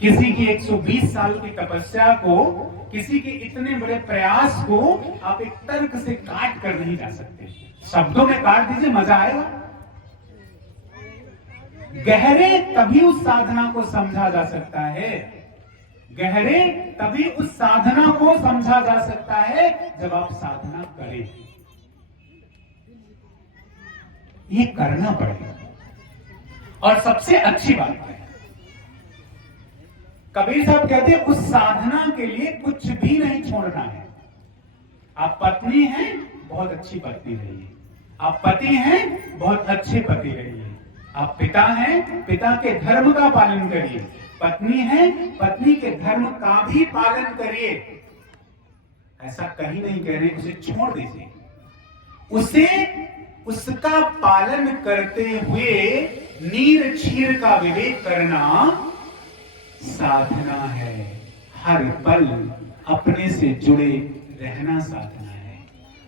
किसी की 120 साल की तपस्या को, किसी के इतने बड़े प्रयास को आप एक तर्क से काट कर नहीं जा सकते। शब्दों में काट दीजिए, मजा आएगा। गहरे तभी उस साधना को समझा जा सकता है, गहरे तभी उस साधना को समझा जा सकता है जब आप साधना करें। ये करना पड़ेगा। और सबसे अच्छी बात है, कबीर साहब कहते हैं उस साधना के लिए कुछ भी नहीं छोड़ना है। आप पत्नी हैं, बहुत अच्छी पत्नी रहिए। आप पति हैं, बहुत अच्छे पति रहिए। आप पिता हैं, पिता के धर्म का पालन करिए। पत्नी है, पत्नी के धर्म का भी पालन करिए। ऐसा कहीं नहीं कह रहे उसे छोड़ दीजिए। उसे उसका पालन करते हुए नीर चीर का विवेक करना साधना है। हर पल अपने से जुड़े रहना साधना है।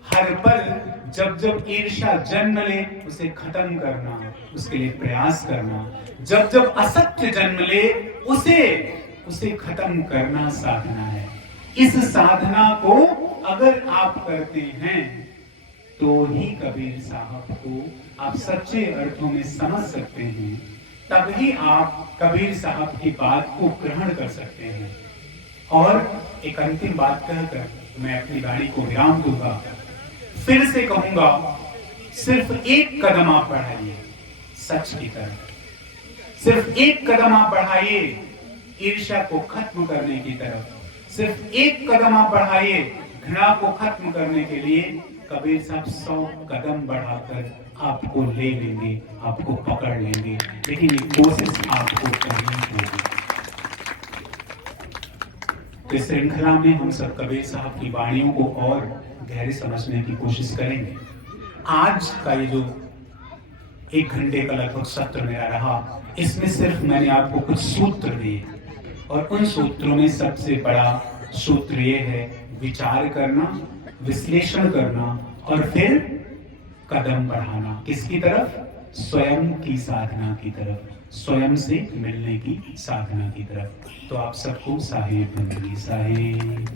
हर पल जब जब ईर्ष्या जन्म ले उसे खत्म करना, उसके लिए प्रयास करना। जब जब असत्य जन्म ले उसे खत्म करना साधना है। इस साधना को अगर आप करते हैं तो ही कबीर साहब को आप सच्चे अर्थों में समझ सकते हैं, तभी आप कबीर साहब की बात को ग्रहण कर सकते हैं। और एक अंतिम बात कहकर मैं अपनी वाणी को विराम दूंगा। फिर से कहूंगा, सिर्फ एक कदम आप बढ़ाइए सच की तरफ। सिर्फ एक कदम आप बढ़ाइए ईर्ष्या को खत्म करने की तरफ। सिर्फ एक कदम आप बढ़ाइए घृणा को खत्म करने के लिए। कबीर साहब 100 कदम बढ़ाकर आपको ले लेंगे, आपको पकड़ लेंगे, लेकिन ये कोशिश आपको करनी होगी। इस श्रृंखला में हम सब कबीर साहब की वाणियों को और गहरे समझने की कोशिश करेंगे। आज का ये जो 1 घंटे का लगभग सत्र मेरा रहा, इसमें सिर्फ मैंने आपको कुछ सूत्र दिए, और उन सूत्रों में सबसे बड़ा सूत्र ये है विचार करना, विश्लेषण करना और फिर कदम बढ़ाना। किसकी तरफ? स्वयं की साधना की तरफ, स्वयं से मिलने की साधना की तरफ। तो आप सबको साहेब बंदगी साहेब।